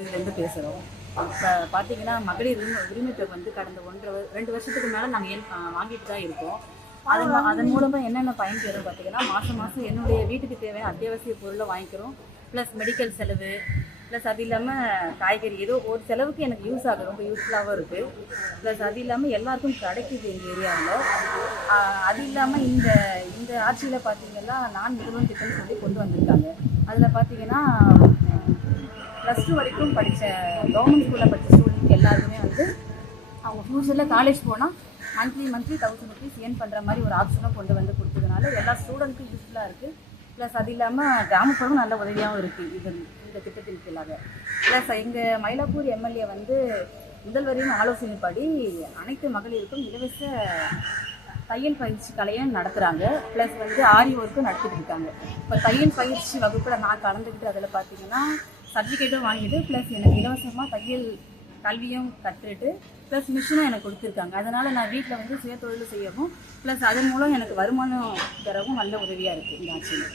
இதுலேருந்து பேசுகிறோம் இப்போ பார்த்தீங்கன்னா மகளிர் உரிமை உரிமை தொகை வந்து கடந்த ஒன்றரை ரெண்டு வருஷத்துக்கு மேலே நாங்கள் வாங்கிட்டு தான் இருக்கோம். அதன் அதன் மூலமாக என்னென்ன பயன் பெறும் பார்த்தீங்கன்னா மாதம் மாதம் என்னுடைய வீட்டுக்கு தேவையான அத்தியாவசிய பொருளை வாங்கிக்கிறோம். ப்ளஸ் மெடிக்கல் செலவு ப்ளஸ் அது இல்லாமல் காய்கறி ஏதோ ஒரு செலவுக்கு எனக்கு யூஸ் ஆகுது ரொம்ப யூஸ்ஃபுல்லாகவும் இருக்குது ப்ளஸ் அது இல்லாமல் எல்லாருக்கும் கிடைக்குது எங்கள் ஏரியாவில். அது இல்லாமல் இந்த இந்த ஆட்சியில் பார்த்தீங்கன்னா நான் முதல்வன் திட்டம்னு சொல்லி கொண்டு வந்திருக்காங்க. அதில் பார்த்தீங்கன்னா ப்ளஸ் டூ வரைக்கும் படித்த கவர்மெண்ட் ஸ்கூலில் படித்த ஸ்டூடெண்ட் எல்லாருக்குமே வந்து அவங்க ஃப்யூச்சரில் காலேஜ் போனால் monthly monthly thousand rupees earn பண்ணுற மாதிரி ஒரு ஆப்ஷனும் கொண்டு வந்து கொடுத்ததுனால எல்லா ஸ்டூடெண்ட்க்கும் யூஸ்ஃபுல்லாக இருக்குது ப்ளஸ் அது இல்லாமல் கிராமப்புறம் நல்ல உதவியாகவும் இருக்குது இது இந்த திட்டத்தின் கீழாக ப்ளஸ் எங்கள் மயிலாப்பூர் எம்எல்ஏ வந்து முதல்வரின் ஆலோசனைப்படி அனைத்து மகளிருக்கும் இலவச தையல் பயிற்சி கலையும் நடத்துகிறாங்க ப்ளஸ் வந்து ஆரி ஒர்க்கும் நடத்திட்டு இருக்காங்க. இப்போ தையல் பயிற்சி வகுப்பில் நான் கலந்துக்கிட்டு அதில் பார்த்தீங்கன்னா சர்டிஃபிகேட்டும் வாங்கிட்டு ப்ளஸ் எனக்கு இலவசமாக தையல் கல்வியும் கற்றுட்டு ப்ளஸ் மிஷினும் எனக்கு கொடுத்துருக்காங்க. அதனால் நான் வீட்டில் வந்து சுய தொழில் செய்யவும் ப்ளஸ் அதன் மூலம் எனக்கு வருமானம் பெறவும் நல்ல உதவியாக இருக்குது இந்த ஆட்சியில்.